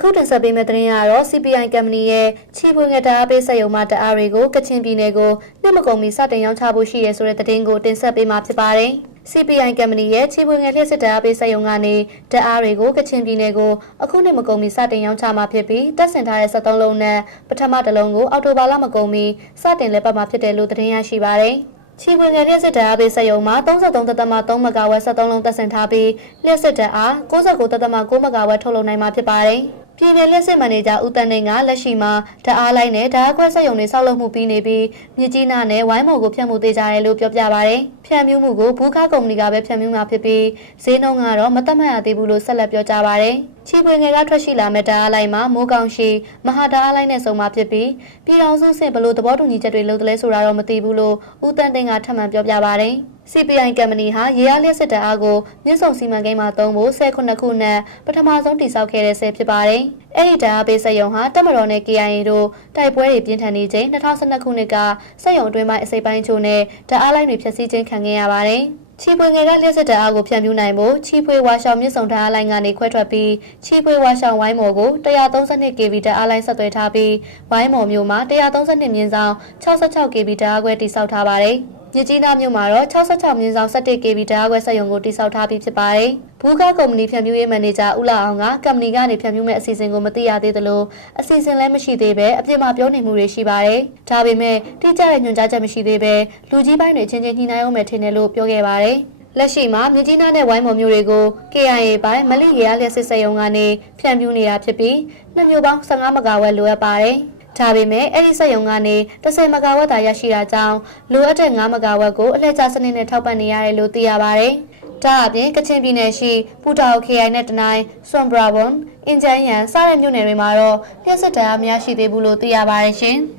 အခုတင်ဆက်ပေးမယ့်သတင်းကတော့ CPI Company ရဲ့ချီပွေငတာအပေးဆက်ယုံမှတအားတွေကိုကချင်ပြည်နယ်ကိုနှစ်မကုန်မီစတင်ရောင်းချဖို့ရှိရဲဆိုတဲ့သတင်းကိုတင်ဆက်ပေးမှာဖြစ်ပါတယ်။ CPI Company ရဲ့ချီပွေငလျှက်စစ်တအားပေးဆက်ယုံကနေတအားတွေကိုကချင်ပြည်နယ်ကိုအခုနှစ်မကုန်မီစတင်ရောင်းချမှာဖြစ်ပြီးတက်ဆင်ထားတဲ့73လုံးနဲ့ပထမတစ်လုံးကိုအော်တိုဘာလမကုန်မီစတင်လက်ပတ်မှာဖြစ်တယ်လို့သတင်းရရှိပါတယ်။ချီဝင်ငယ်လျှက်စစ်ဓာတ်အားပေးစက်ရုံမှာ33.3မဂါဝက်73လုံးတက်ဆင်ထားပြီးလျှက်စစ်ဓာတ်အား69.9မဂါဝက်ထုတ်လုပ်နိုင်မှာဖြစ်ပါတယ်။ ပြည်내လျှက်စစ်မန်နေဂျာဦးတန်းနိုင်ကလက်ရှိမှာဓာတ်အားလိုင်းနဲ့ဓာတ်အားခွဲစက်ရုံတွေဆောက်လုပ်မှုပြီးနေပြီးမြစ်ကြီးနားနဲ့ဝိုင်းမော်ကိုဖြတ်မှုသေးကြတယ်လို့ပြောပြပါရယ်။ဖြတ်မြူးမှုကိုဘူးခါကုမ္ပဏီကပဲဖြတ်မြူးမှာဖြစ်ပြီးဈေးနှုန်းကတော့မတတ်မှတ်ရသေးဘူးလို့ဆက်လက်ပြောကြားပါရယ်။ချီပွေငယ်ကထွက်ရှိလာမဲ့ဓာတ်အားလိုင်းမှာမိုးကောင်ရှိမဟာဓာတ်အားလိုင်းနဲ့ဆုံမှာဖြစ်ပြီးပြည်တော်စုဆင့်ဘလို့သဘောတူညီချက်တွေလုပ်တယ်လဲဆိုတာတော့မသိဘူးလို့ဦးတန်းသိန်းကထပ်မံပြောပြပါရယ်။ CPI ကမ္ပဏီဟာရေအားလျက်စစ်တအားကိုမြစ်ဆုံစီမံကိန်းမှာသုံးဖို့၁ခုနှစ်ခုနဲ့ပထမဆုံးတည်ဆောက်ခဲ့တဲ့ဆဲဖြစ်ပါတယ်။အဲ့ဒီတအားပေးစက်ရုံဟာတက်မတော်နဲ့ KIA တို့တိုက်ပွဲတွေပြင်းထန်နေချိန်2012ခုနှစ်ကစက်ရုံအတွင်းပိုင်းအစိပ်ပိုင်းချို့နဲ့တအားလိုင်းတွေဖျက်ဆီးခြင်းခံခဲ့ရပါတယ်။ချီပွေငယ်ကလျှက်စစ်တအားကိုဖြန့်ဖြူးနိုင်ဖို့ချီပွေဝါရှောင်မြစ်ဆုံဓာတ်အားလိုင်းကနေခွဲထွက်ပြီးချီပွေဝါရှောင်ဝိုင်းမော်ကို132 kV ဓာတ်အားလိုင်းဆက်သွယ်ထားပြီးဝိုင်းမော်မြို့မှာ132မြင်းဆောင်66 kV ဓာတ်အားခွဲတိစောက်ထားပါတယ်။ မြကြီးနားမြို့မှာတော့66မြင်းဆောင် 17 kV ဓာတ်အားခွဲစက်ရုံကိုတိစောက်ထားပြီးဖြစ်ပါတယ်။ဘူကာကုမ္ပဏီဖြန့်ဖြူးရေးမန်နေဂျာဦးလာအောင်ကကုမ္ပဏီကနေဖြန့်ဖြူးမဲ့အစီအစဉ်ကိုမသိရသေးသလိုအစီအစဉ်လည်းမရှိသေးပဲအပြစ်မှာပြောနေမှုတွေရှိပါတယ်။ဒါပေမဲ့တိကျတဲ့ညွှန်ကြားချက်မရှိသေးပဲလူကြီးပိုင်းတွေချင်းချင်းညှိနှိုင်းအောင်မယ်ထင်တယ်လို့ပြောခဲ့ပါတယ်။လက်ရှိမှာမြကြီးနားနဲ့ဝိုင်းမော်မျိုးတွေကို KIA ပိုင်းမလိရေရလျက်စစ်စက်ရုံကနေဖြန့်ဖြူးနေတာဖြစ်ပြီးနှစ်မျိုးပေါင်း15မဂါဝက်လိုအပ်ပါတယ်။ ဒါပေမဲ့အဲ့ဒီစက်ရုံကနေ10မဂါဝက်သာရရှိတာကြောင့်လိုအပ်တဲ့9မဂါဝက်ကိုအလှည့်ကျစနစ်နဲ့ထောက်ပံ့နေရတယ်လို့သိရပါတယ်။ဒါအပြင်ကချင်ပြည်နယ်ရှိပူတာအို KI နဲ့တနိုင်းဆွမ်ဘရာဘွန်အင်ဂျန်ယန်စတဲ့မြို့နယ်တွေမှာတော့လျှက်စစ်တအားများရှိသေးဘူးလို့သိရပါတယ်ရှင်။